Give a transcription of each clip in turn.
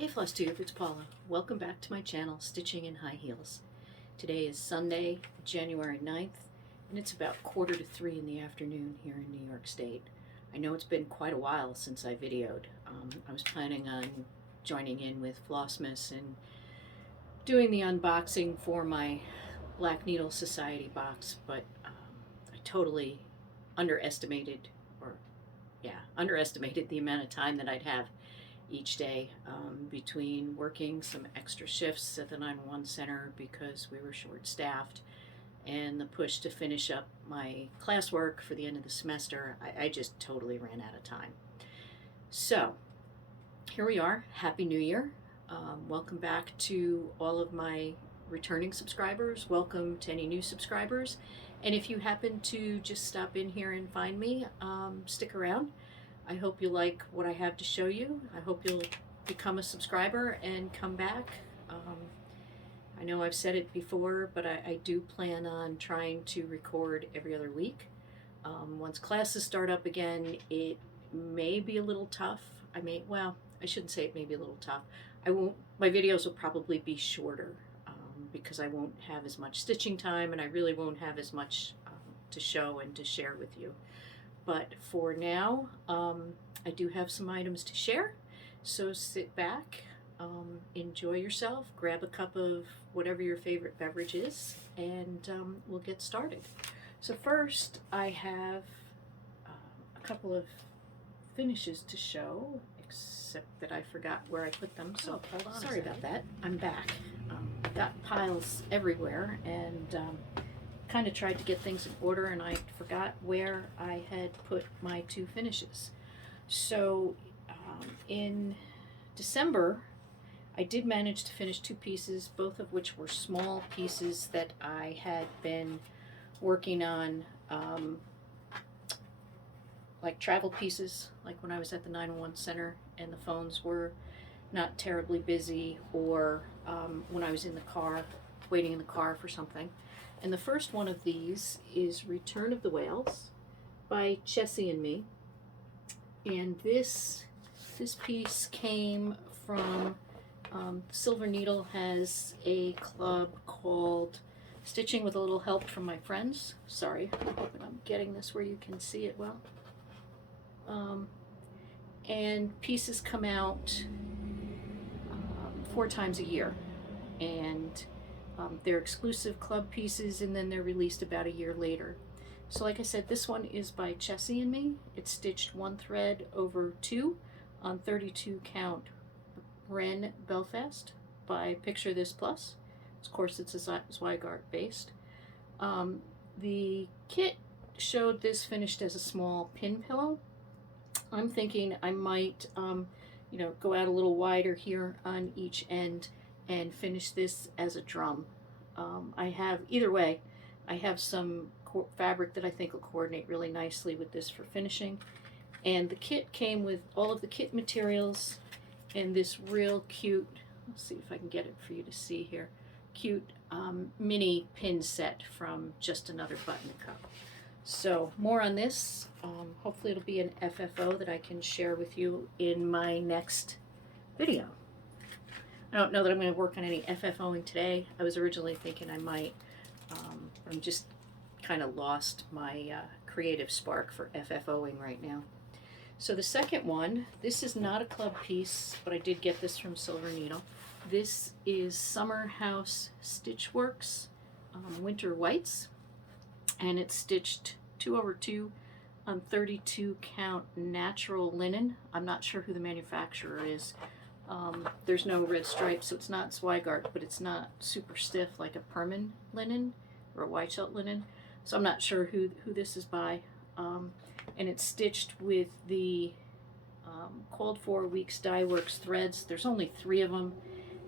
Hey Floss Tube, it's Paula. Welcome back to my channel, Stitching in High Heels. Today is Sunday, January 9th, and it's about 2:45 in the afternoon here in New York State. I know it's been quite a while since I videoed. I was planning on joining in with Flossmas and doing the unboxing for my Black Needle Society box, but I totally underestimated the amount of time that I'd have each day between working some extra shifts at the 911 center because we were short-staffed and the push to finish up my classwork for the end of the semester. I just totally ran out of time. So here we are. Happy New Year. Welcome back to all of my returning subscribers. Welcome to any new subscribers. And if you happen to just stop in here and find me, stick around. I hope you like what I have to show you. I hope you'll become a subscriber and come back. I know I've said it before, but I do plan on trying to record every other week. Once classes start up again, it may be a little tough. I shouldn't say it may be a little tough. My videos will probably be shorter because I won't have as much stitching time and I really won't have as much to show and to share with you. But for now, I do have some items to share, so sit back, enjoy yourself, grab a cup of whatever your favorite beverage is, and we'll get started. So first, I have a couple of finishes to show, except that I forgot where I put them, so hold on. Sorry about that. I'm back. I've got piles everywhere, and kind of tried to get things in order and I forgot where I had put my two finishes. So in December I did manage to finish two pieces, both of which were small pieces that I had been working on, like travel pieces, like when I was at the 911 center and the phones were not terribly busy, or when I was in the car, waiting in the car for something. And the first one of these is Return of the Whales by Chessie and Me. And this piece came from, Silver Needle has a club called Stitching with a Little Help from My Friends. Sorry, I'm hoping I'm getting this where you can see it well. And pieces come out 4 times a year. And they're exclusive club pieces, and then they're released about a year later. So like I said, this one is by Chessie and Me. It's stitched 1 thread over 2 on 32 count Wren Belfast by Picture This Plus. Of course, it's a Zweigart based. The kit showed this finished as a small pin pillow. I'm thinking I might go out a little wider here on each end and finish this as a drum. Either way, I have some fabric that I think will coordinate really nicely with this for finishing. And the kit came with all of the kit materials and this real cute, let's see if I can get it for you to see here, cute mini pin set from Just Another Button Cup. So more on this. Hopefully it'll be an FFO that I can share with you in my next video. I don't know that I'm going to work on any FFOing today. I was originally thinking I might. I'm just kind of lost my creative spark for FFOing right now. So the second one, this is not a club piece, but I did get this from Silver Needle. This is Summer House Stitch Works Winter Whites, and it's stitched 2 over 2 on 32 count natural linen. I'm not sure who the manufacturer is. There's no red stripes, so it's not Zweigart, but it's not super stiff like a Perman linen or a white shelt linen. So I'm not sure who this is by. And it's stitched with the Cold 4 Weeks Dye Works threads. There's only 3 of them,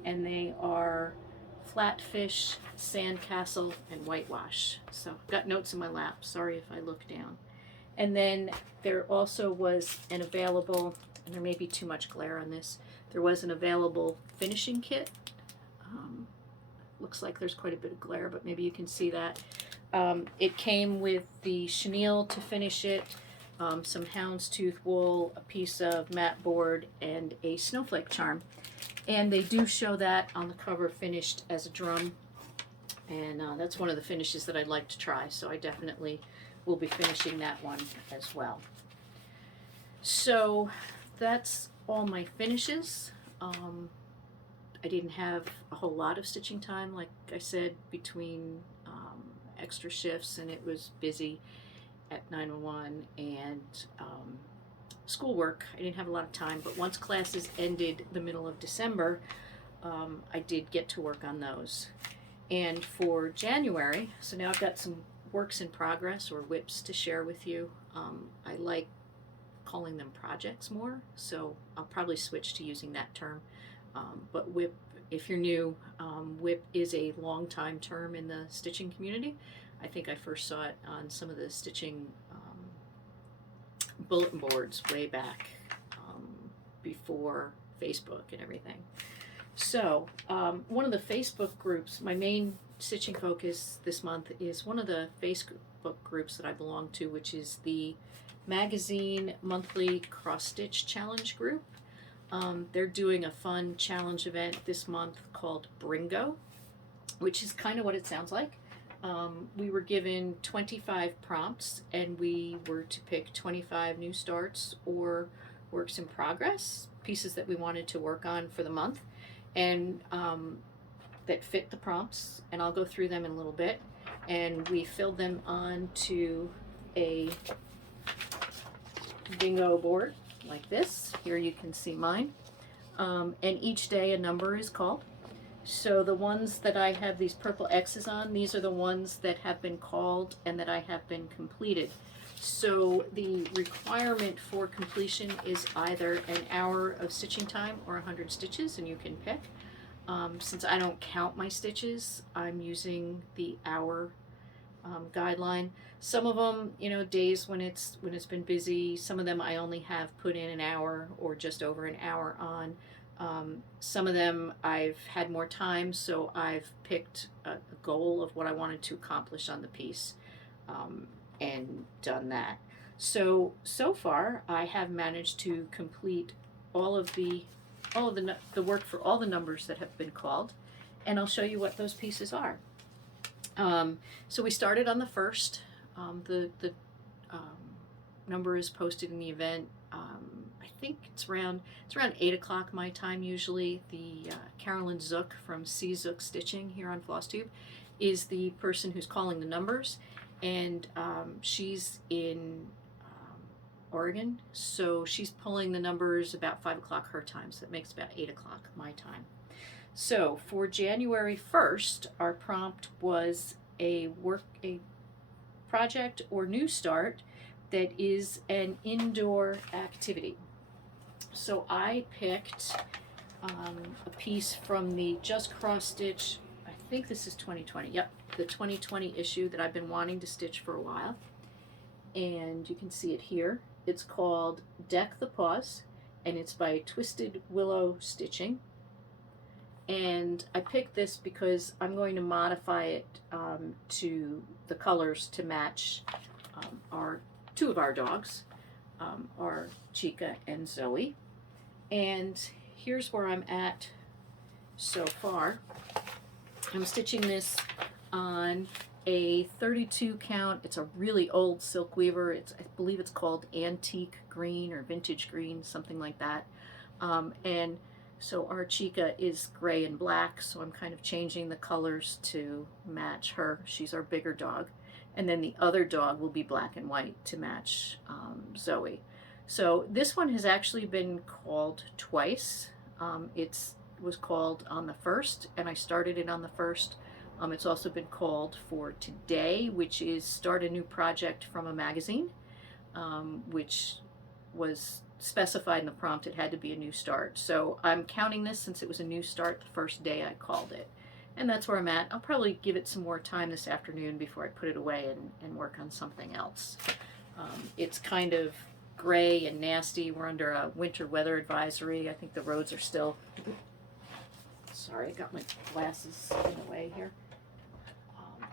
and they are Flatfish, Sandcastle, and Whitewash. So I've got notes in my lap. Sorry if I look down. And then there also was an available, and there may be too much glare on this, there was an available finishing kit. Looks like there's quite a bit of glare, but maybe you can see that. It came with the chenille to finish it, some houndstooth wool, a piece of mat board, and a snowflake charm. And they do show that on the cover finished as a drum, and that's one of the finishes that I'd like to try, so I definitely will be finishing that one as well. So that's all my finishes. I didn't have a whole lot of stitching time, like I said, between extra shifts, and it was busy at 911 and schoolwork. I didn't have a lot of time, but once classes ended the middle of December, I did get to work on those. And for January, so now I've got some works in progress, or WIPs, to share with you. I like calling them projects more, so I'll probably switch to using that term. But WIP, if you're new, WIP is a long time term in the stitching community. I think I first saw it on some of the stitching bulletin boards way back before Facebook and everything. So one of the Facebook groups, my main stitching focus this month is one of the Facebook groups that I belong to, which is the Magazine Monthly Cross Stitch Challenge group. They're doing a fun challenge event this month called Bringo, which is kind of what it sounds like. We were given 25 prompts, and we were to pick 25 new starts or works in progress, pieces that we wanted to work on for the month, and that fit the prompts, and I'll go through them in a little bit. And we filled them onto a bingo board like this. Here you can see mine. And each day a number is called. So the ones that I have these purple X's on, these are the ones that have been called and that I have been completed. So the requirement for completion is either an hour of stitching time or 100 stitches, and you can pick. Since I don't count my stitches, I'm using the hour guideline. Some of them, you know, days when it's been busy, some of them I only have put in an hour or just over an hour on. Some of them I've had more time, so I've picked a goal of what I wanted to accomplish on the piece, and done that. So far I have managed to complete all of the work for all the numbers that have been called, and I'll show you what those pieces are. So we started on the 1st. The number is posted in the event. I think it's around 8 o'clock my time usually. The Carolyn Zook from C Zook Stitching here on FlossTube is the person who's calling the numbers, and she's in Oregon, so she's pulling the numbers about 5 o'clock her time, so that makes about 8 o'clock my time. So for January 1st, our prompt was a project or new start that is an indoor activity. So I picked a piece from the Just Cross Stitch, I think this is 2020, yep, the 2020 issue that I've been wanting to stitch for a while. And you can see it here. It's called Deck the Paws, and it's by Twisted Willow Stitching. And I picked this because I'm going to modify it to the colors to match two of our dogs, are Chica and Zoe. And here's where I'm at so far. I'm stitching this on a 32 count. It's a really old silk weaver. I believe it's called antique green or vintage green, something like that. And so our Chica is gray and black, so I'm kind of changing the colors to match her. She's our bigger dog. And then the other dog will be black and white to match Zoe. So this one has actually been called twice. It was called on the 1st, and I started it on the 1st. It's also been called for today, which is start a new project from a magazine, which was specified in the prompt. It had to be a new start. So I'm counting this since it was a new start the first day I called it. And that's where I'm at. I'll probably give it some more time this afternoon before I put it away and work on something else. It's kind of gray and nasty. We're under a winter weather advisory. I think the roads are still... Sorry, I got my glasses in the way here.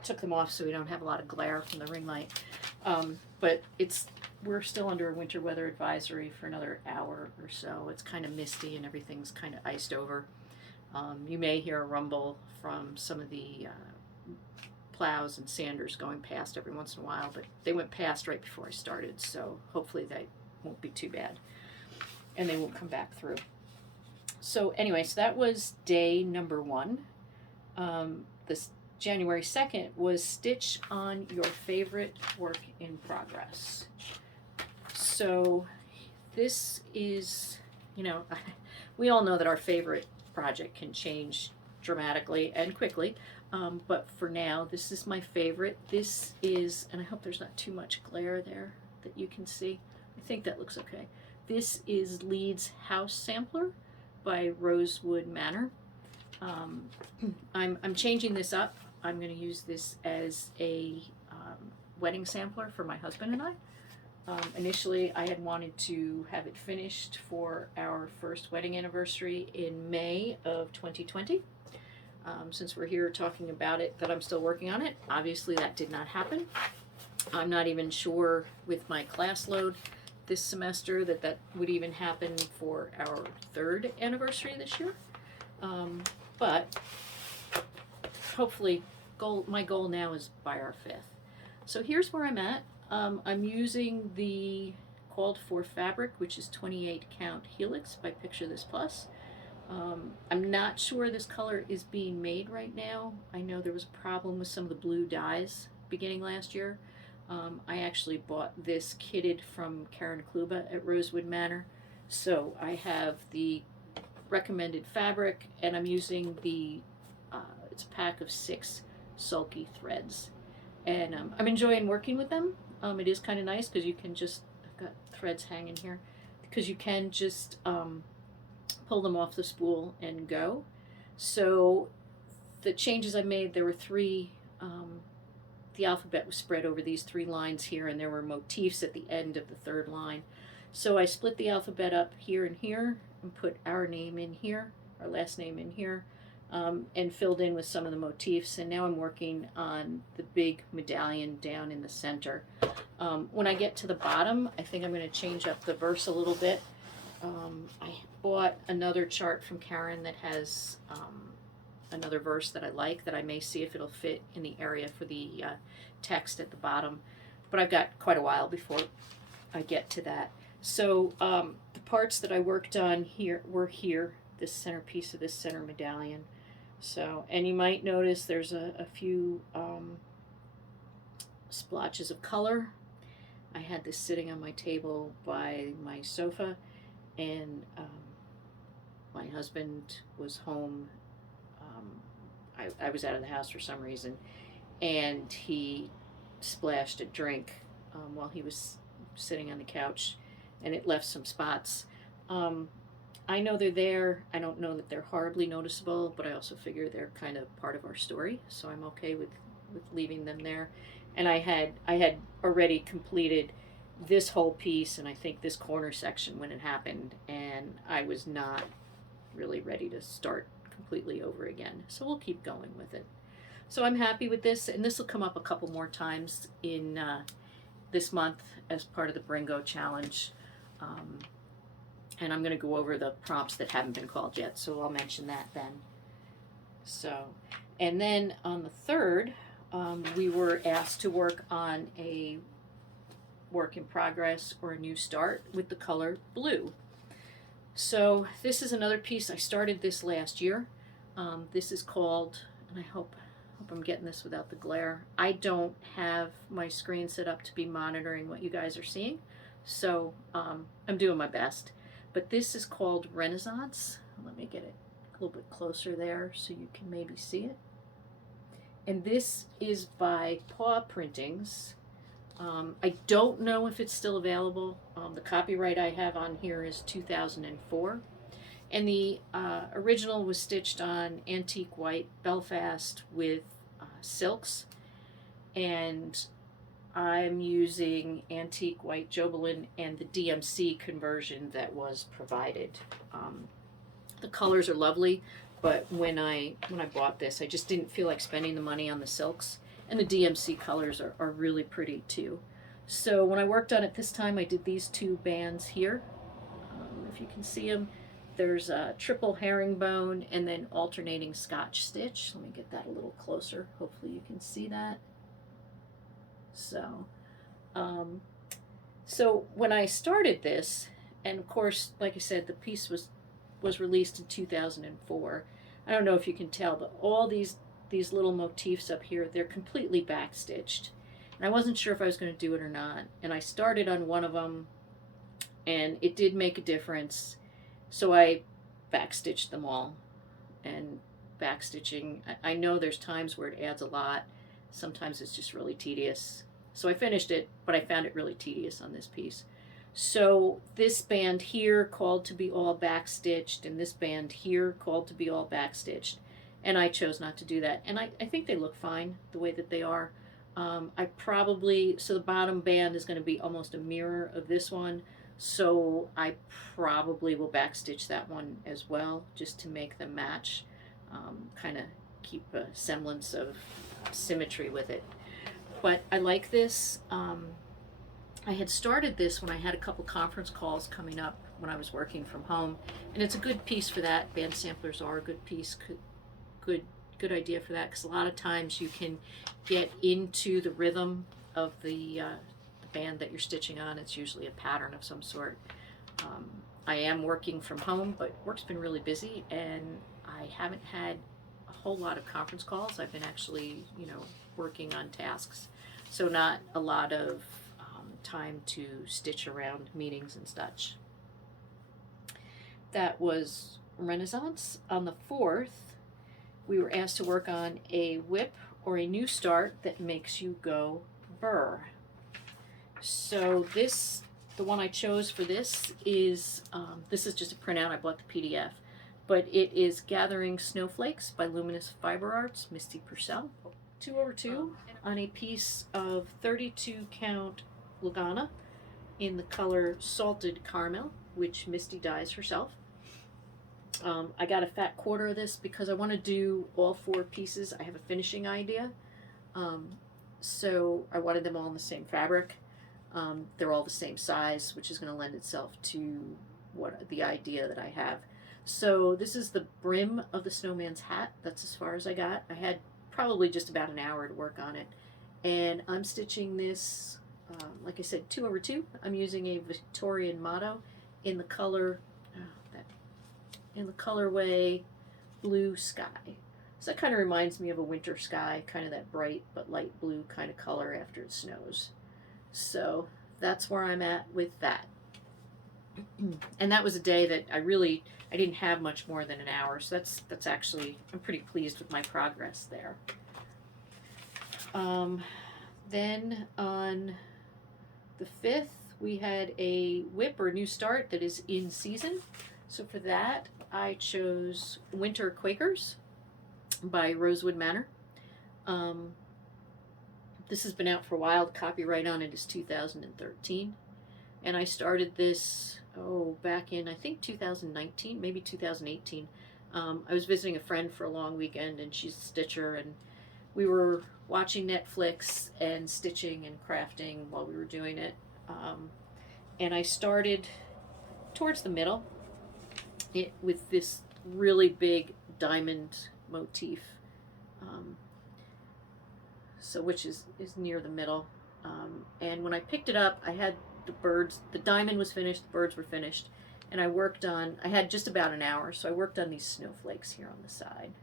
took them off so we don't have a lot of glare from the ring light. But we're still under a winter weather advisory for another hour or so. It's kind of misty and everything's kind of iced over. You may hear a rumble from some of the plows and sanders going past every once in a while, but they went past right before I started, so hopefully they won't be too bad and they won't come back through. So anyway, so that was day number 1. This January 2nd was Stitch on Your Favorite Work in Progress. So this is, we all know that our favorite project can change dramatically and quickly, but for now, this is my favorite. This is, and I hope there's not too much glare there that you can see. I think that looks okay. This is Leeds House Sampler by Rosewood Manor. I'm changing this up. I'm going to use this as a wedding sampler for my husband and I. Initially, I had wanted to have it finished for our first wedding anniversary in May of 2020. Since we're here talking about it, that I'm still working on it. Obviously, that did not happen. I'm not even sure with my class load this semester that would even happen for our 3rd anniversary this year. But hopefully, my goal now is by our 5th. So here's where I'm at. I'm using the called for fabric, which is 28 count Helix by Picture This Plus. I'm not sure this color is being made right now. I know there was a problem with some of the blue dyes beginning last year. I actually bought this kitted from Karen Kluba at Rosewood Manor. So I have the recommended fabric, and I'm using it's a pack of 6 sulky threads. And I'm enjoying working with them. It is kind of nice because you can just, I've got threads hanging here, because you can just pull them off the spool and go. So the changes I made, there were 3, the alphabet was spread over these 3 lines here, and there were motifs at the end of the 3rd line. So I split the alphabet up here and here and put our name in here, our last name in here, and filled in with some of the motifs. And now I'm working on the big medallion down in the center. When I get to the bottom, I think I'm going to change up the verse a little bit. I bought another chart from Karen that has another verse that I like, that I may see if it'll fit in the area for the text at the bottom. But I've got quite a while before I get to that. So the parts that I worked on here were here, this centerpiece of this center medallion. So, and you might notice there's a few splotches of color. I had this sitting on my table by my sofa, and my husband was home. I was out of the house for some reason, and he splashed a drink while he was sitting on the couch, and it left some spots. I know they're there. I don't know that they're horribly noticeable, but I also figure they're kind of part of our story, so I'm okay with leaving them there. And I had already completed this whole piece, and I think this corner section when it happened, and I was not really ready to start completely over again. So we'll keep going with it. So I'm happy with this, and this will come up a couple more times in this month as part of the Bringo Challenge. And I'm going to go over the prompts that haven't been called yet, so I'll mention that then. So, and then on the 3rd, we were asked to work on a work in progress or a new start with the color blue. So this is another piece. I started this last year. This is called, and I hope I'm getting this without the glare. I don't have my screen set up to be monitoring what you guys are seeing, so I'm doing my best. But this is called Renaissance. Let me get it a little bit closer there so you can maybe see it. And this is by Paw Printings. I don't know if it's still available. The copyright I have on here is 2004. And the original was stitched on antique white Belfast with silks. And I'm using antique white Jobelin and the DMC conversion that was provided. The colors are lovely, but when I bought this, I just didn't feel like spending the money on the silks, And the DMC colors are really pretty too. So when I worked on it this time, I did these two bands here. If you can see them, there's a triple herringbone and then alternating Scotch stitch. Let me get that a little closer. Hopefully you can see that. So, so when I started this, and of course, like I said, the piece was released in 2004. I don't know if you can tell, but all these little motifs up here, they're completely backstitched. And I wasn't sure if I was going to do it or not. And I started on one of them, and it did make a difference. So I backstitched them all. And backstitching, I know there's times where it adds a lot. Sometimes it's just really tedious. So I finished it, but I found it really tedious on this piece. So this band here called to be all backstitched, and this band here called to be all backstitched. And I chose not to do that. And I think they look fine the way that they are. So the bottom band is going to be almost a mirror of this one. So I probably will backstitch that one as well, just to make them match, kind of keep a semblance of symmetry with it. But I like this. I had started this when I had a couple conference calls coming up when I was working from home, and it's a good piece for that. Band samplers are a good piece, good idea for that, because a lot of times you can get into the rhythm of the band that you're stitching on. It's usually a pattern of some sort. I am working from home, but work's been really busy, and I haven't had a whole lot of conference calls. I've been actually, working on tasks, so not a lot of time to stitch around meetings and such. That was Renaissance. On the 4th, we were asked to work on a whip or a new start that makes you go burr. So the one I chose for this is just a printout. I bought the PDF, but it is Gathering Snowflakes by Luminous Fiber Arts, Misty Purcell. 2/2 on a piece of 32 count Lugana in the color Salted Caramel, which Misty dyes herself. I got a fat quarter of this because I want to do all 4 pieces. I have a finishing idea. So I wanted them all in the same fabric. They're all the same size, which is going to lend itself to the idea that I have. So this is the brim of the Snowman's hat. That's as far as I got. I had probably just about an hour to work on it. And I'm stitching this, like I said, 2/2. I'm using a Victorian motto in the color, in the colorway Blue Sky. So that kind of reminds me of a winter sky, kind of that bright but light blue kind of color after it snows. So that's where I'm at with that. And that was a day that I didn't have much more than an hour, so that's actually, I'm pretty pleased with my progress there. Then on the 5th, we had a whip or new start that is in season. So for that, I chose Winter Quakers by Rosewood Manor. This has been out for a while. The copyright on it is 2013. And I started this, back in, I think 2019, maybe 2018. I was visiting a friend for a long weekend, and she's a stitcher, and we were watching Netflix and stitching and crafting while we were doing it. And I started towards the middle with this really big diamond motif, which is near the middle. And when I picked it up, I had the birds, the diamond was finished, the birds were finished, and I had just about an hour, so I worked on these snowflakes here on the side.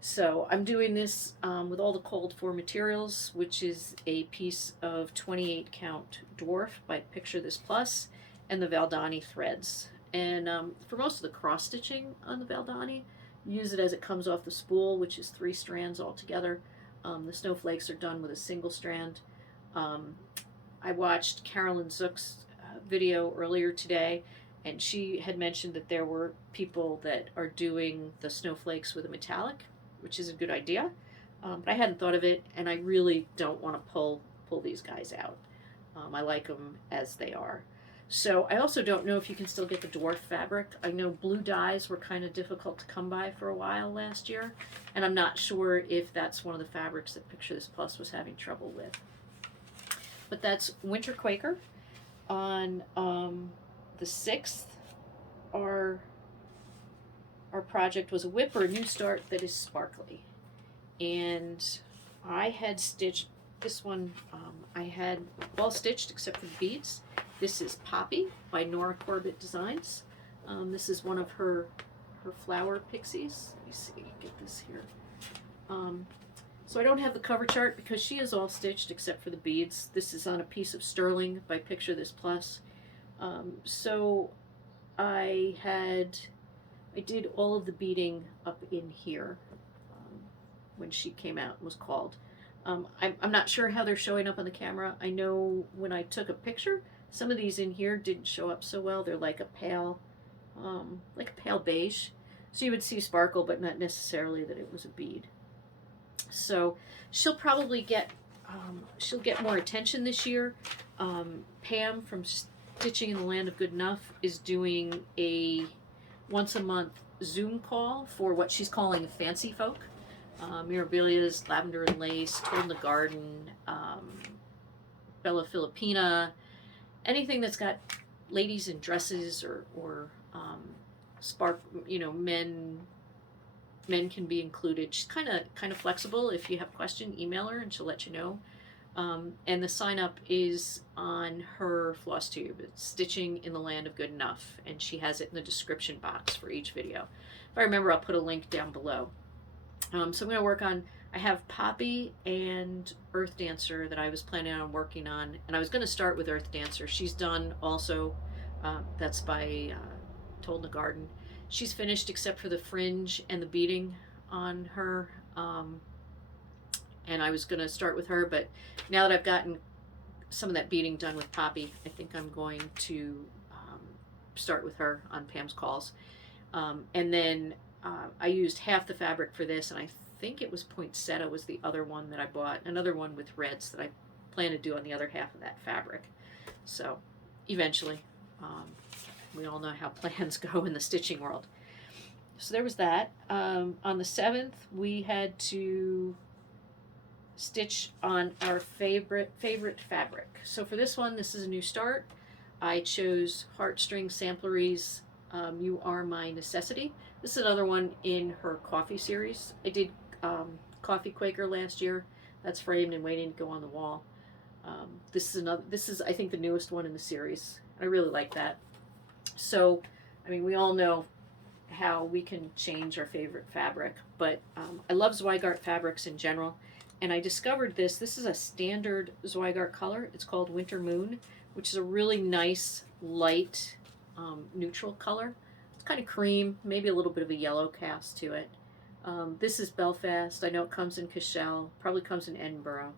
So I'm doing this with all the Cold 4 materials, which is a piece of 28 count dwarf by Picture This Plus and the Valdani threads. And for most of the cross stitching on the Valdani, use it as it comes off the spool, which is 3 strands all together. The snowflakes are done with a single strand. I watched Carolyn Zook's video earlier today, and she had mentioned that there were people that are doing the snowflakes with a metallic, which is a good idea, but I hadn't thought of it, and I really don't want to pull these guys out. I like them as they are. So I also don't know if you can still get the dwarf fabric. I know blue dyes were kind of difficult to come by for a while last year, and I'm not sure if that's one of the fabrics that Picture This Plus was having trouble with. But that's Winter Quaker. On the 6th, our project was a whip or a new start that is sparkly. And I had stitched this one, I had all stitched except for the beads. This is Poppy by Nora Corbett Designs. This is one of her flower pixies. Let me see, get this here. So I don't have the cover chart because she is all stitched except for the beads. This is on a piece of sterling by Picture This Plus. So I did all of the beading up in here when she came out and was called. I'm not sure how they're showing up on the camera. I know when I took a picture, some of these in here didn't show up so well. They're like a pale beige. So you would see sparkle, but not necessarily that it was a bead. So she'll probably get more attention this year. Pam from Stitching in the Land of Good Enough is doing a once a month Zoom call for what she's calling Fancy Folk. Mirabilia's Lavender and Lace, Told in the Garden, Bella Filipina, anything that's got ladies in dresses or men can be included. She's kind of flexible. If you have a question, email her and she'll let you know. And the sign up is on her Floss tube. It's Stitching in the Land of Good Enough, and she has it in the description box for each video. If I remember, I'll put a link down below. So I'm going to work on, I have Poppy and Earth Dancer that I was planning on working on, and I was going to start with Earth Dancer. She's done also, that's by Told in the Garden. She's finished except for the fringe and the beading on her, and I was going to start with her, but now that I've gotten some of that beading done with Poppy, I think I'm going to start with her on Pam's calls. And then I used half the fabric for this, and I think it was Poinsettia was the other one that I bought, another one with reds that I plan to do on the other half of that fabric. So eventually, we all know how plans go in the stitching world. So there was that. On the 7th, we had to stitch on our favorite fabric. So for this one, this is a new start. I chose Heartstring Samplery's You Are My Necessity. This is another one in her coffee series. I did Coffee Quaker last year. That's framed and waiting to go on the wall. This is I think the newest one in the series. I really like that. So, I mean, we all know how we can change our favorite fabric, but I love Zweigart fabrics in general. And I discovered this. This is a standard Zweigart color. It's called Winter Moon, which is a really nice, light, neutral color. It's kind of cream, maybe a little bit of a yellow cast to it. This is Belfast. I know it comes in Cashel, probably comes in Edinburgh.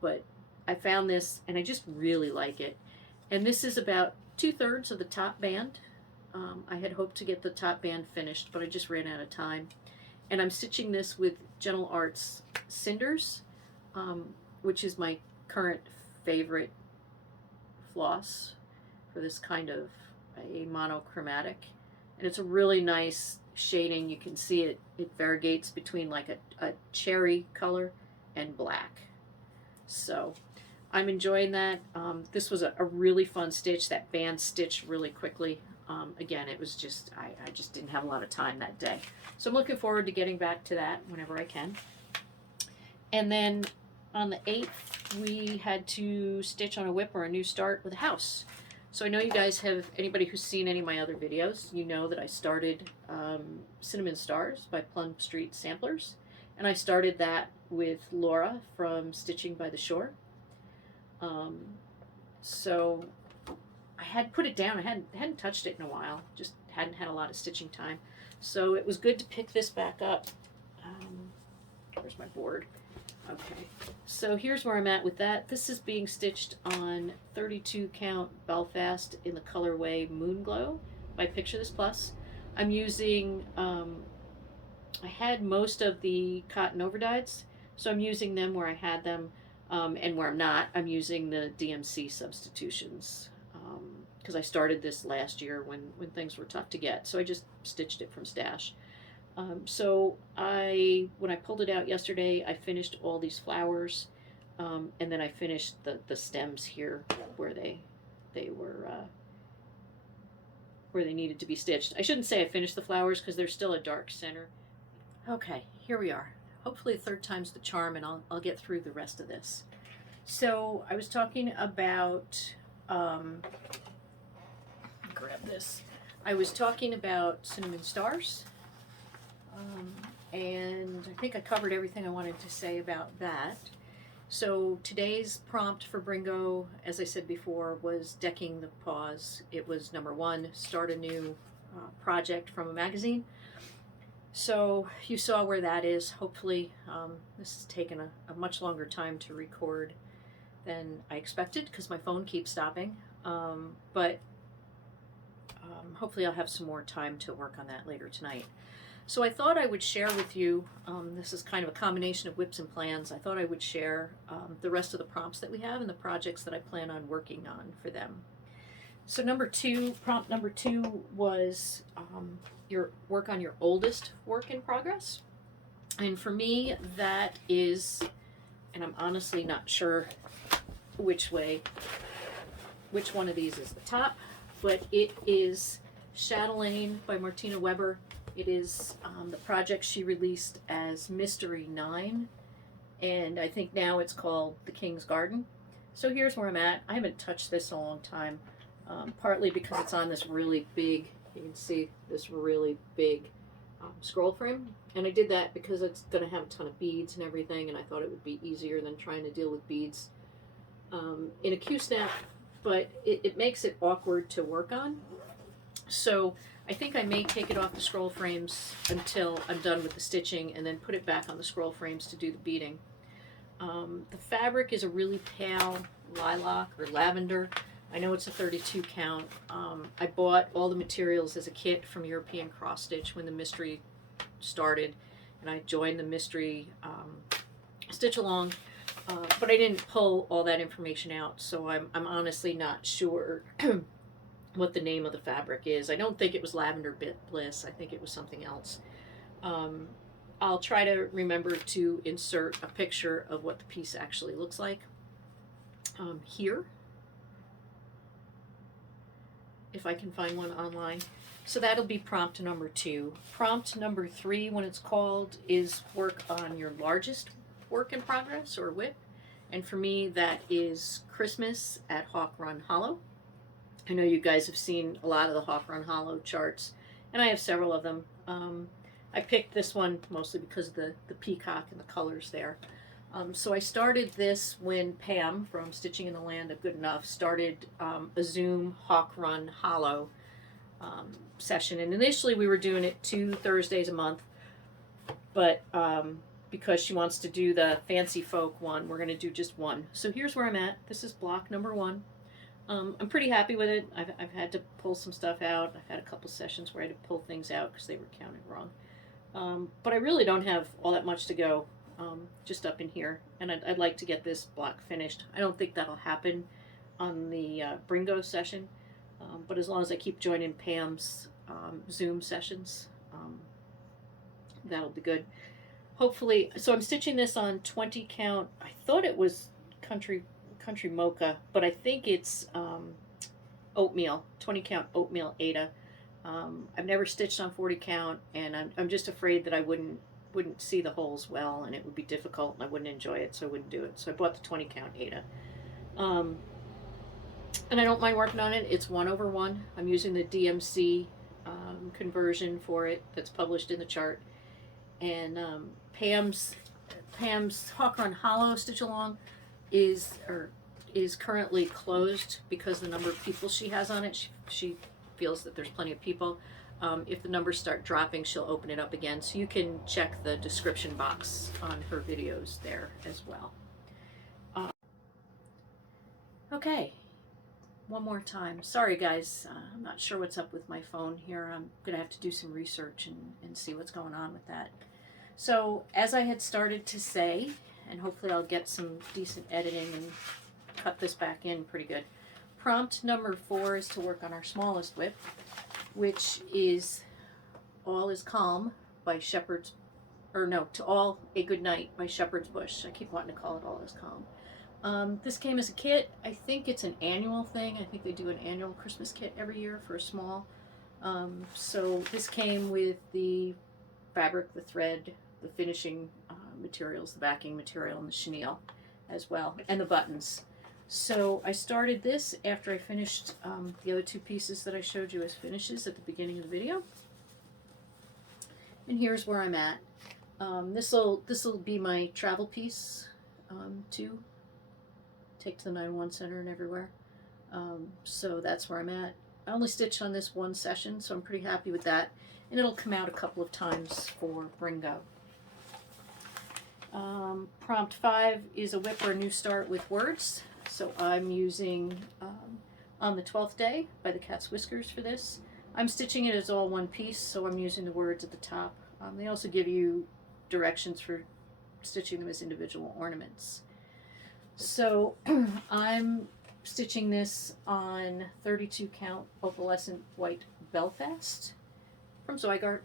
But I found this, and I just really like it. And this is about 2/3 of the top band. I had hoped to get the top band finished, but I just ran out of time. And I'm stitching this with Gentle Arts Cinders, which is my current favorite floss for this kind of a monochromatic. And it's a really nice shading. You can see it variegates between like a cherry color and black. So I'm enjoying that. This was a really fun stitch. That band stitched really quickly. Again, it was just, I just didn't have a lot of time that day. So I'm looking forward to getting back to that whenever I can. And then on the 8th, we had to stitch on a whip or a new start with a house. So I know you guys have, anybody who's seen any of my other videos, you know that I started Cinnamon Stars by Plum Street Samplers. And I started that with Laura from Stitching by the Shore. So I had put it down. I hadn't touched it in a while. Just hadn't had a lot of stitching time. So it was good to pick this back up. Where's my board? Okay. So here's where I'm at with that. This is being stitched on 32 count Belfast in the colorway Moonglow by Picture This Plus. I'm using, I had most of the cotton overdyes, so I'm using them where I had them, and where I'm not, I'm using the DMC substitutions. because I started this last year when things were tough to get. So I just stitched it from stash. So when I pulled it out yesterday, I finished all these flowers, and then I finished the stems here where they where they needed to be stitched. I shouldn't say I finished the flowers because there's still a dark center. Okay, here we are. Hopefully the third time's the charm, and I'll get through the rest of this. So I was talking about, grab this. I was talking about cinnamon stars, and I think I covered everything I wanted to say about that. So today's prompt for Bringo, as I said before, was decking the paws. It was number 1, start a new project from a magazine. So you saw where that is. Hopefully this has taken a much longer time to record than I expected because my phone keeps stopping. But hopefully I'll have some more time to work on that later tonight. So I thought I would share with you, this is kind of a combination of whips and plans. I thought I would share the rest of the prompts that we have and the projects that I plan on working on for them. So prompt number two was your work on your oldest work in progress. And for me, that is, and I'm honestly not sure which one of these is the top, but it is Chatelaine by Martina Weber. It is the project she released as Mystery 9, and I think now it's called The King's Garden. So here's where I'm at. I haven't touched this in a long time, partly because it's on this really big, you can see this really big scroll frame, and I did that because it's going to have a ton of beads and everything, and I thought it would be easier than trying to deal with beads in a Q-snap, but it makes it awkward to work on. So I think I may take it off the scroll frames until I'm done with the stitching and then put it back on the scroll frames to do the beading. The fabric is a really pale lilac or lavender. I know it's a 32 count. I bought all the materials as a kit from European Cross Stitch when the mystery started, and I joined the mystery stitch along, but I didn't pull all that information out, so I'm honestly not sure what the name of the fabric is. I don't think it was Lavender Bliss. I think it was something else. I'll try to remember to insert a picture of what the piece actually looks like here, if I can find one online. So that'll be prompt number 2. Prompt number 3, when it's called, is work on your largest work in progress, or WIP. And for me, that is Christmas at Hawk Run Hollow. I know you guys have seen a lot of the Hawk Run Hollow charts, and I have several of them. I picked this one mostly because of the peacock and the colors there. So I started this when Pam from Stitching in the Land of Good Enough started a Zoom Hawk Run Hollow session. And initially we were doing it 2 Thursdays a month, but because she wants to do the Fancy Folk one, we're going to do just one. So here's where I'm at. This is block number 1. I'm pretty happy with it. I've had to pull some stuff out. I've had a couple sessions where I had to pull things out because they were counted wrong. But I really don't have all that much to go, just up in here. And I'd like to get this block finished. I don't think that'll happen on the Bringo session, but as long as I keep joining Pam's Zoom sessions, that'll be good. Hopefully, so I'm stitching this on 20 count. I thought it was Country Mocha, but I think it's oatmeal, 20 count oatmeal Ada. I've never stitched on 40 count, and I'm just afraid that I wouldn't see the holes well, and it would be difficult, and I wouldn't enjoy it, so I wouldn't do it. So I bought the 20 count Ada. And I don't mind working on it. It's 1/1. I'm using the DMC conversion for it that's published in the chart. And Pam's Hawk Run Hollow stitch along is currently closed because the number of people she has on it. She feels that there's plenty of people. If the numbers start dropping, she'll open it up again. So you can check the description box on her videos there as well. Okay, one more time. Sorry guys, I'm not sure what's up with my phone here. I'm gonna have to do some research and see what's going on with that. So as I had started to say, and hopefully I'll get some decent editing and cut this back in pretty good. Prompt number 4 is to work on our smallest whip, which is All Is Calm by Shepherd's, or no, To All a Good Night by Shepherd's Bush. I keep wanting to call it All Is Calm. This came as a kit. I think it's an annual thing. I think they do an annual Christmas kit every year for a small. So this came with the fabric, the thread, the finishing materials, the backing material, and the chenille as well, and the buttons. So I started this after I finished the other 2 pieces that I showed you as finishes at the beginning of the video. And here's where I'm at. This'll be my travel piece to take to the 911 center and everywhere. So that's where I'm at. I only stitched on this one session, so I'm pretty happy with that. And it'll come out a couple of times for Bringo. Prompt 5 is a whip or a new start with words. So I'm using On the 12th Day by the Cat's Whiskers for this. I'm stitching it as all one piece, so I'm using the words at the top. They also give you directions for stitching them as individual ornaments. So I'm stitching this on 32 count opalescent white Belfast from Zygarde.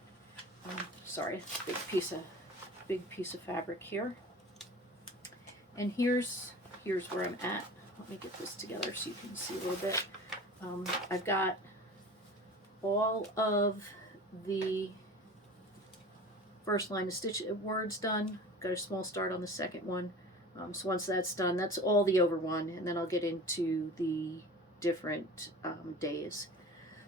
Sorry, big piece of fabric here. And here's where I'm at. Let me get this together so you can see a little bit. I've got all of the first line of stitch words done. Got a small start on the second one. So once that's done, that's all the over one, and then I'll get into the different days.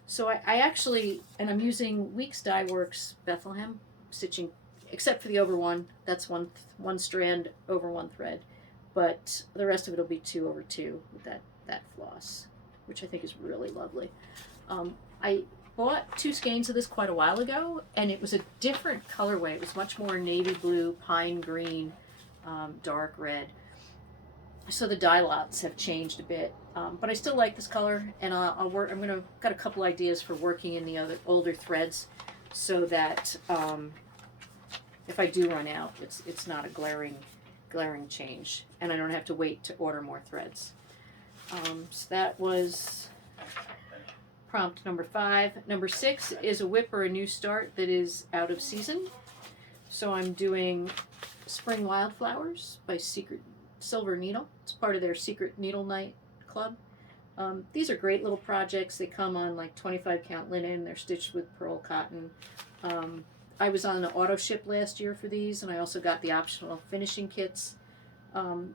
So I actually, and I'm using Weeks Dye Works Bethlehem stitching, except for the over one. That's one strand over one thread, but the rest of it will be 2 over 2 with that floss, which I think is really lovely. I bought 2 skeins of this quite a while ago, and it was a different colorway. It was much more navy blue, pine green, dark red. So the dye lots have changed a bit, but I still like this color, and I'll work. Got a couple ideas for working in the older threads, so that if I do run out, it's not a glaring change, and I don't have to wait to order more threads. So that was prompt number 5. Number 6 is a whip or a new start that is out of season. So I'm doing Spring Wildflowers by Silver Needle. It's part of their Secret Needle Night Club. These are great little projects. They come on like 25 count linen. They're stitched with pearl cotton. I was on an auto ship last year for these, and I also got the optional finishing kits. I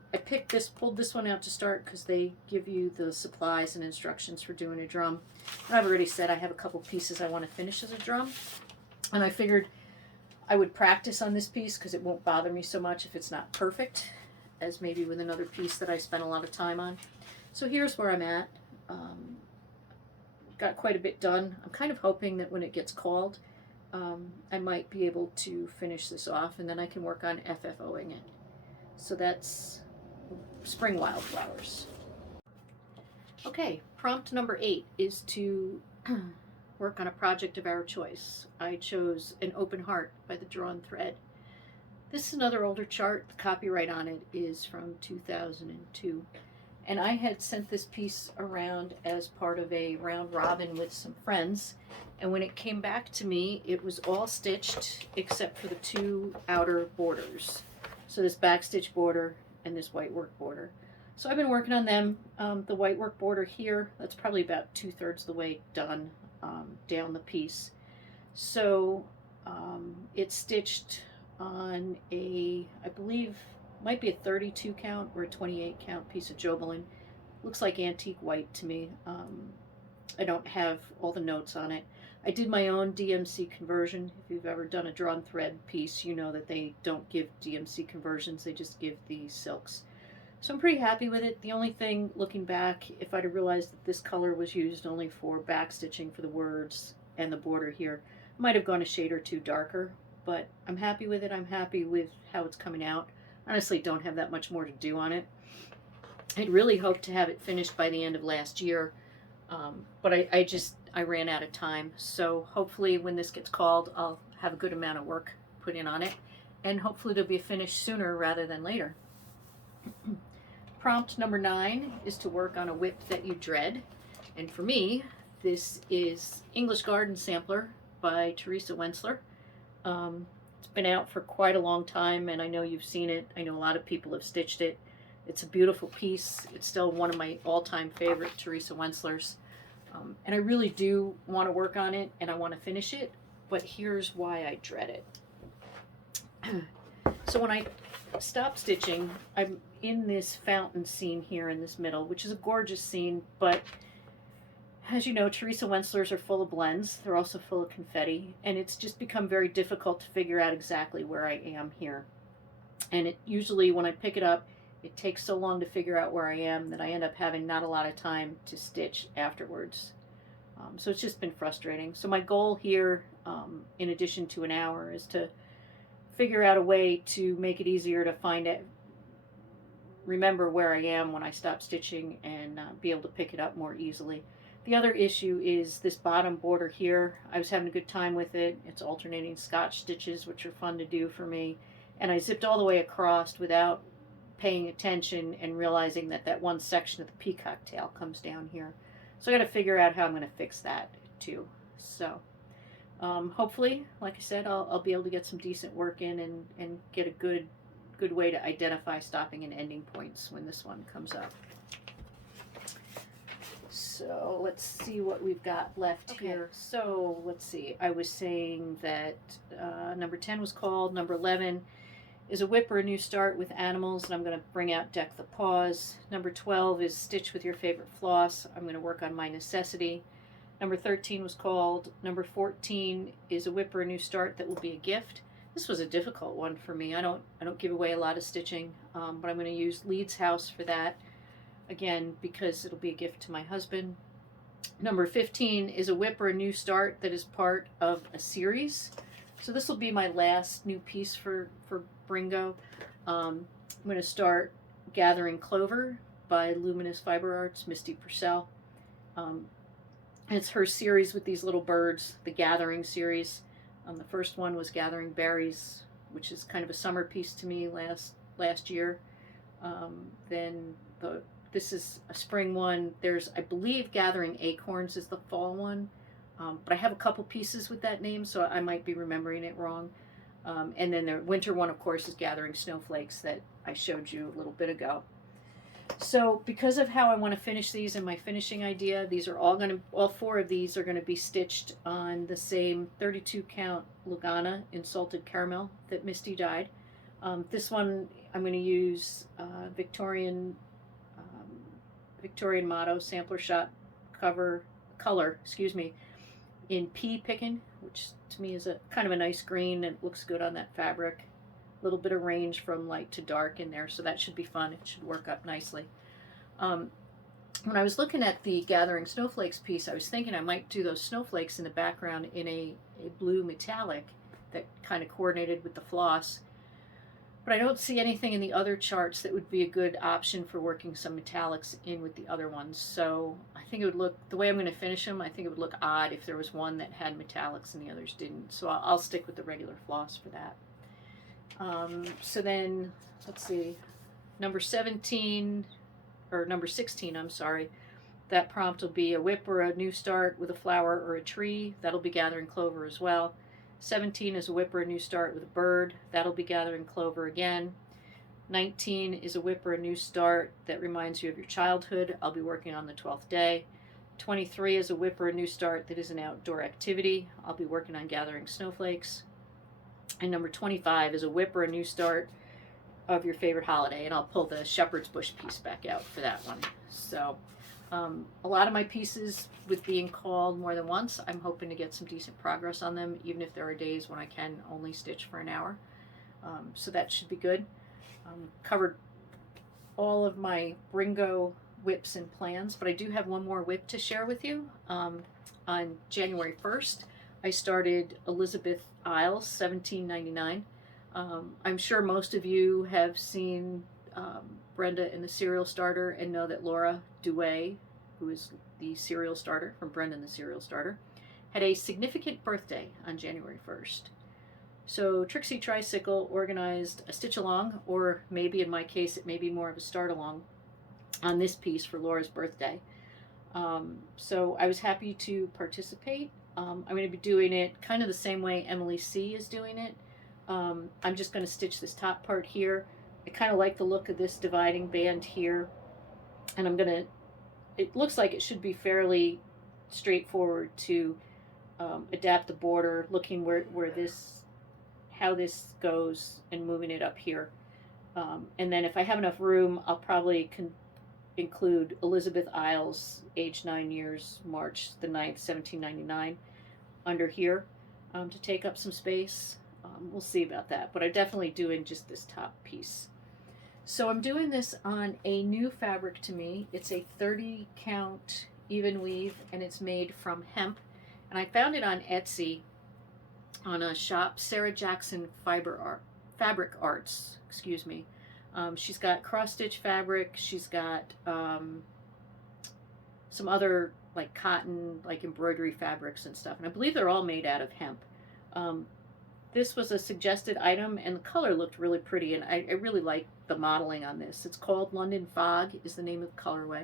pulled this one out to start because they give you the supplies and instructions for doing a drum. And I've already said I have a couple pieces I want to finish as a drum, and I figured I would practice on this piece because it won't bother me so much if it's not perfect as maybe with another piece that I spent a lot of time on. So here's where I'm at. Got quite a bit done. I'm kind of hoping that when it gets called, I might be able to finish this off, and then I can work on FFOing it. So that's Spring Wildflowers. Okay, prompt number 8 is to work on a project of our choice. I chose An Open Heart by the Drawn Thread. This is another older chart. The copyright on it is from 2002. And I had sent this piece around as part of a round robin with some friends. And when it came back to me, it was all stitched except for the 2 outer borders. So this back stitch border and this white work border. So I've been working on them. The white work border here, that's probably about 2/3 the way done down the piece. So it's stitched on I believe, might be a 32 count or a 28 count piece of Jobelin. Looks like antique white to me. I don't have all the notes on it. I did my own DMC conversion. If you've ever done a drawn thread piece, you know that they don't give DMC conversions, they just give the silks. So I'm pretty happy with it. The only thing, looking back, if I'd have realized that this color was used only for back stitching for the words and the border here, I might have gone a shade or 2 darker, but I'm happy with it. I'm happy with how it's coming out. Honestly, don't have that much more to do on it. I'd really hoped to have it finished by the end of last year, but I ran out of time. So hopefully when this gets called, I'll have a good amount of work put in on it, and hopefully it'll be finished sooner rather than later. Prompt number 9 is to work on a whip that you dread. And for me, this is English Garden Sampler by Teresa Wentzler. It's been out for quite a long time, and I know you've seen it. I know a lot of people have stitched it. It's a beautiful piece. It's still one of my all-time favorite Teresa Wentzlers. And I really do want to work on it, and I want to finish it, but here's why I dread it. So when I stop stitching, I'm in this fountain scene here in this middle, which is a gorgeous scene, but as you know, Teresa Wentzlers are full of blends. They're also full of confetti, and it's just become very difficult to figure out exactly where I am here. And it usually, when I pick it up, it takes so long to figure out where I am that I end up having not a lot of time to stitch afterwards. So it's just been frustrating. So my goal here, in addition to an hour, is to figure out a way to make it easier to find it, remember where I am when I stop stitching, and be able to pick it up more easily. The other issue is this bottom border here. I was having a good time with it. It's alternating Scotch stitches, which are fun to do for me. And I zipped all the way across without paying attention and realizing that that one section of the peacock tail comes down here. So I got to figure out how I'm going to fix that too. So hopefully, like I said, I'll be able to get some decent work in and get a good way to identify stopping and ending points when this one comes up. So let's see what we've got left here. So let's see. I was saying that number 10 was called. Number 11 is a whip or a new start with animals, and I'm going to bring out Deck the Paws. Number 12 is Stitch with Your Favorite Floss. I'm going to work on My Necessity. Number 13 was called. Number 14 is a whip or a new start that will be a gift. This was a difficult one for me. I don't give away a lot of stitching, but I'm going to use Leeds House for that. Again, because it'll be a gift to my husband. Number 15 is a whip or a new start that is part of a series. So this will be my last new piece for Bringo. I'm going to start Gathering Clover by Luminous Fiber Arts, Misty Purcell. It's her series with these little birds, the Gathering series. The first one was Gathering Berries, which is kind of a summer piece to me last year. Then this is a spring one. There's, I believe, Gathering Acorns is the fall one. But I have a couple pieces with that name, so I might be remembering it wrong. And then the winter one, of course, is Gathering Snowflakes that I showed you a little bit ago. So because of how I want to finish these and my finishing idea, these are all 4 of these are going to be stitched on the same 32 count Lugana in Salted Caramel that Misty dyed. This one I'm going to use Victorian Motto Sampler Shot color, in Pea Pickin', which to me is a kind of a nice green and looks good on that fabric. A little bit of range from light to dark in there, so that should be fun. It should work up nicely. When I was looking at the Gathering Snowflakes piece, I was thinking I might do those snowflakes in the background in a blue metallic that kind of coordinated with the floss. But I don't see anything in the other charts that would be a good option for working some metallics in with the other ones. So I think it would look, the way I'm going to finish them, I think it would look odd if there was one that had metallics and the others didn't. So I'll stick with the regular floss for that. So then, let's see, number 16, I'm sorry. That prompt will be a whip or a new start with a flower or a tree. That'll be Gathering Clover as well. 17 is a whip or a new start with a bird. That'll be Gathering Clover again. 19 is a whip or a new start that reminds you of your childhood. I'll be working on the 12th day. 23 is a whip or a new start that is an outdoor activity. I'll be working on Gathering Snowflakes. And number 25 is a whip or a new start of your favorite holiday. And I'll pull the Shepherd's Bush piece back out for that one. So a lot of my pieces with being called more than once, I'm hoping to get some decent progress on them, even if there are days when I can only stitch for an hour. So that should be good. Covered all of my Bringo whips and plans, but I do have one more whip to share with you. On January 1st, I started Elizabeth Isles 1799. I'm sure most of you have seen Brenda and the Serial Starter and know that Laura Douay, who is the Serial Starter from Brenda and the Serial Starter, had a significant birthday on January 1st. So Trixie Tricycle organized a stitch along, or maybe in my case it may be more of a start along, on this piece for Laura's birthday. So I was happy to participate. I'm going to be doing it kind of the same way Emily C is doing it. I'm just going to stitch this top part here. I kind of like the look of this dividing band here. And I'm going to, it looks like it should be fairly straightforward to adapt the border, looking where this, how this goes and moving it up here. And then if I have enough room, I'll probably include Elizabeth Isles, age 9 years, March the 9th, 1799, under here to take up some space. We'll see about that, but I'm definitely doing just this top piece. So I'm doing this on a new fabric to me. It's a 30 count even weave, and it's made from hemp. And I found it on Etsy on a shop, Sarah Jackson Fabric Arts, excuse me. She's got cross stitch fabric. She's got some other like cotton, like embroidery fabrics and stuff. And I believe they're all made out of hemp. This was a suggested item, and the color looked really pretty, and I really like the modeling on this. It's called London Fog is the name of the colorway.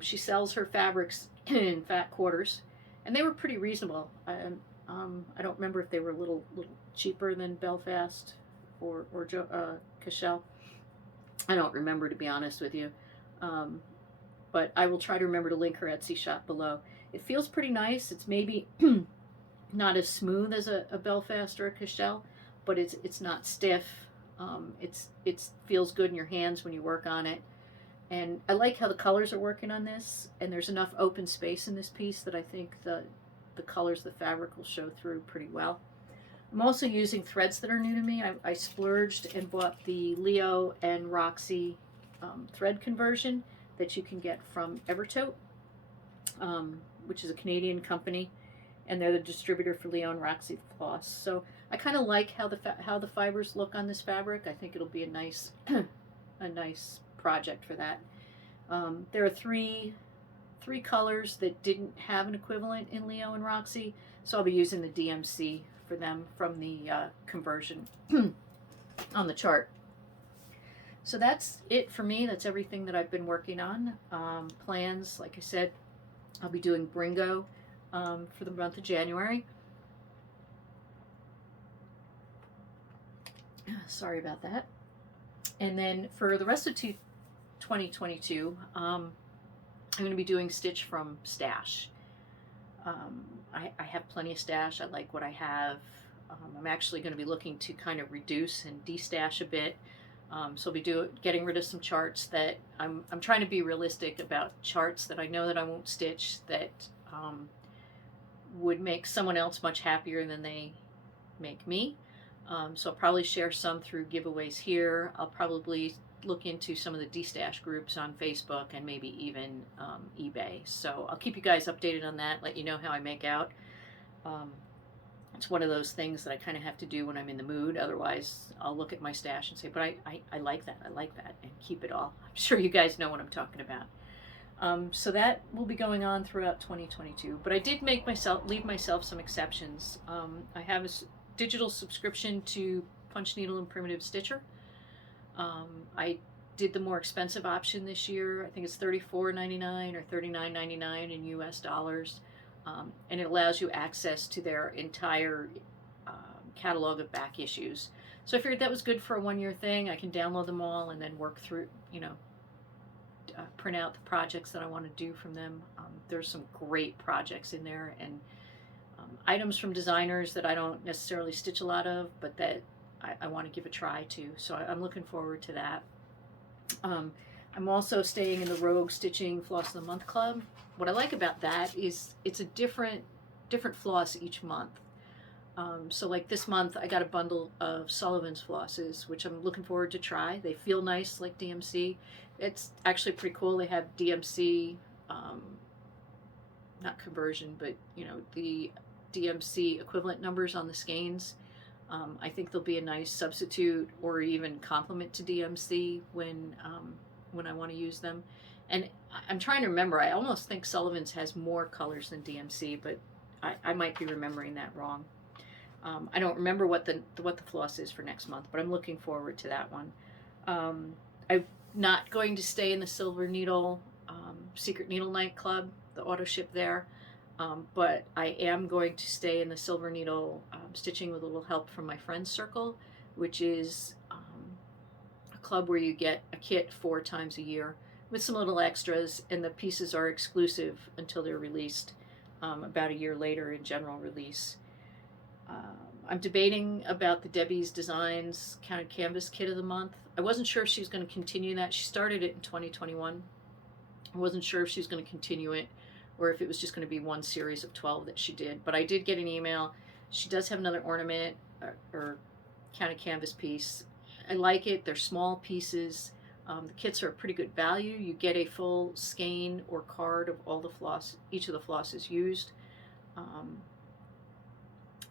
She sells her fabrics in fat quarters, and they were pretty reasonable. I don't remember if they were a little cheaper than Belfast or Cashel. I don't remember, to be honest with you. But I will try to remember to link her Etsy shop below. It feels pretty nice. It's maybe not as smooth as a Belfast or a Cashel, but it's not stiff. It feels good in your hands when you work on it. And I like how the colors are working on this, and there's enough open space in this piece that I think the colors of the fabric will show through pretty well. I'm also using threads that are new to me. I splurged and bought the Leo and Roxy thread conversion that you can get from Evertote, which is a Canadian company, and they're the distributor for Leo and Roxy Floss. So I kind of like how the fibers look on this fabric. I think it'll be a nice a nice project for that. There are three colors that didn't have an equivalent in Leo and Roxy, so I'll be using the DMC for them from the conversion on the chart. So that's it for me. That's everything that I've been working on. Plans, like I said, I'll be doing Bringo for the month of January. Sorry about that. And then for the rest of 2022, I'm going to be doing Stitch from Stash. I have plenty of stash. I like what I have. I'm actually going to be looking to kind of reduce and destash a bit. So I'll be getting rid of some charts that I'm trying to be realistic about charts that I know that I won't stitch, that would make someone else much happier than they make me. So I'll probably share some through giveaways here. I'll probably look into some of the destash groups on Facebook and maybe even eBay. So I'll keep you guys updated on that, let you know how I make out. It's one of those things that I kind of have to do when I'm in the mood. Otherwise, I'll look at my stash and say, but I like that, and keep it all. I'm sure you guys know what I'm talking about. So that will be going on throughout 2022. But I did leave myself some exceptions. I have a digital subscription to Punch Needle and Primitive Stitcher. I did the more expensive option this year. I think it's $34.99 or $39.99 in US dollars. And it allows you access to their entire catalog of back issues. So I figured that was good for a one-year thing. I can download them all and then work through, print out the projects that I want to do from them. There's some great projects in there, and items from designers that I don't necessarily stitch a lot of, but that I want to give a try to. So I'm looking forward to that. I'm also staying in the Rogue Stitching Floss of the Month Club. What I like about that is it's a different floss each month. So like this month, I got a bundle of Sullivan's flosses, which I'm looking forward to try. They feel nice like DMC. It's actually pretty cool. They have DMC, not conversion, but the DMC equivalent numbers on the skeins. I think they'll be a nice substitute or even complement to DMC when I want to use them. And I'm trying to remember, I almost think Sullivan's has more colors than DMC, but I might be remembering that wrong. I don't remember what the floss is for next month, but I'm looking forward to that one. I not going to stay in the Silver Needle Secret Needle Night Club, the auto ship there, but I am going to stay in the Silver Needle Stitching with a little help from my friend's circle, which is a club where you get a kit 4 times a year with some little extras, and the pieces are exclusive until they're released about a year later in general release. I'm debating about the Debbie's Designs Counted Canvas Kit of the Month. I wasn't sure if she was going to continue that. She started it in 2021. I wasn't sure if she was going to continue it or if it was just going to be one series of 12 that she did. But I did get an email. She does have another ornament or counted canvas piece. I like it. They're small pieces. The kits are a pretty good value. You get a full skein or card of all the floss, each of the flosses used.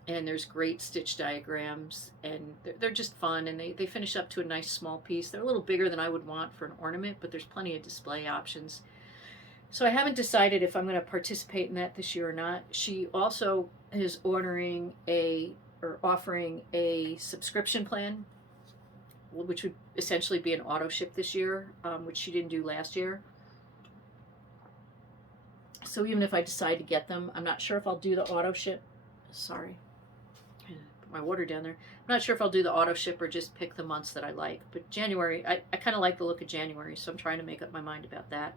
And there's great stitch diagrams, and they're just fun, and they finish up to a nice small piece. They're a little bigger than I would want for an ornament, but there's plenty of display options. So I haven't decided if I'm going to participate in that this year or not. She also is offering a subscription plan, which would essentially be an auto ship this year, which she didn't do last year. So even if I decide to get them, I'm not sure if I'll do the auto ship. Sorry. Put my water down there. I'm not sure if I'll do the auto ship or just pick the months that I like. But January, I kind of like the look of January, so I'm trying to make up my mind about that.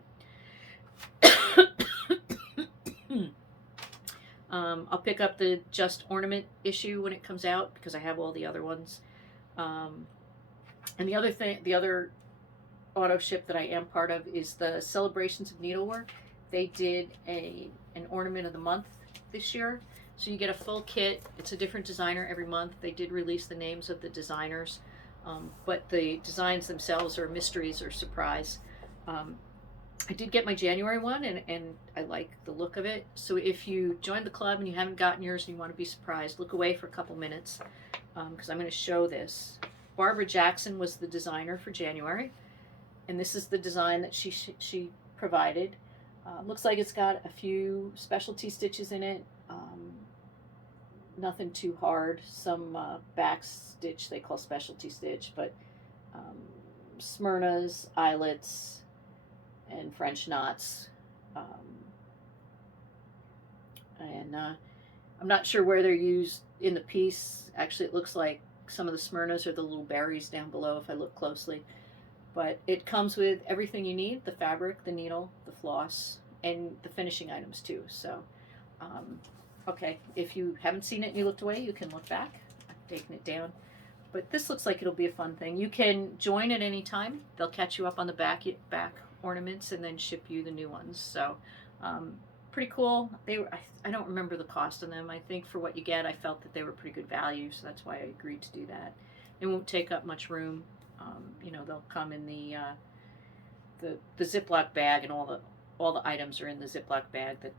I'll pick up the Just Ornament issue when it comes out because I have all the other ones. And the other auto ship that I am part of is the Celebrations of Needlework. They did an ornament of the month this year. So you get a full kit. It's a different designer every month. They did release the names of the designers, but the designs themselves are mysteries or surprise. I did get my January one, and I like the look of it. So if you joined the club and you haven't gotten yours and you want to be surprised, look away for a couple minutes because I'm going to show this. Barbara Jackson was the designer for January, and this is the design that she provided. Looks like it's got a few specialty stitches in it. Nothing too hard. Some back stitch they call specialty stitch, but Smyrnas, eyelets, and French knots. And I'm not sure where they're used in the piece. Actually, it looks like some of the Smyrnas are the little berries down below if I look closely. But it comes with everything you need: the fabric, the needle, the floss, and the finishing items too. So, okay, if you haven't seen it and you looked away, you can look back. I've taken it down. But this looks like it'll be a fun thing. You can join at any time. They'll catch you up on the back ornaments and then ship you the new ones. So, pretty cool. I don't remember the cost on them. I think for what you get, I felt that they were pretty good value, so that's why I agreed to do that. It won't take up much room. They'll come in the Ziploc bag, and all the items are in the Ziploc bag that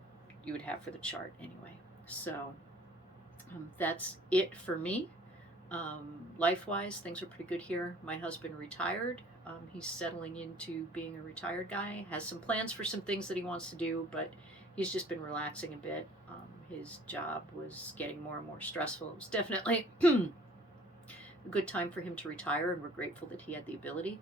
you would have for the chart anyway. So that's it for me. Life-wise, things are pretty good here. My husband retired. He's settling into being a retired guy. Has some plans for some things that he wants to do, but he's just been relaxing a bit. His job was getting more and more stressful. It was definitely a good time for him to retire, and we're grateful that he had the ability.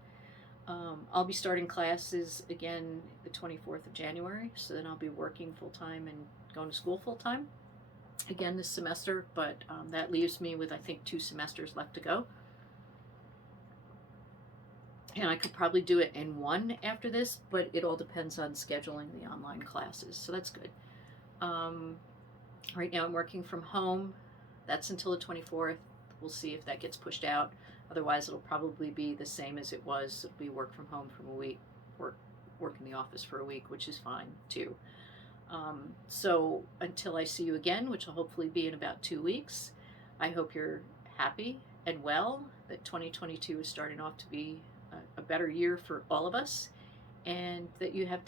I'll be starting classes again the 24th of January, so then I'll be working full-time and going to school full-time again this semester, but that leaves me with, I think, 2 semesters left to go. And I could probably do it in one after this, but it all depends on scheduling the online classes, so that's good. Right now I'm working from home. That's until the 24th. We'll see if that gets pushed out. Otherwise, it'll probably be the same as it was. It'll be work from home for a week, work in the office for a week, which is fine too. So until I see you again, which will hopefully be in about 2 weeks, I hope you're happy and well, that 2022 is starting off to be a better year for all of us, and that you have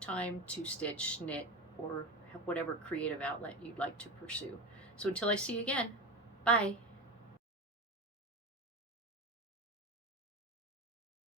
time to stitch, knit, or have whatever creative outlet you'd like to pursue. So until I see you again, bye.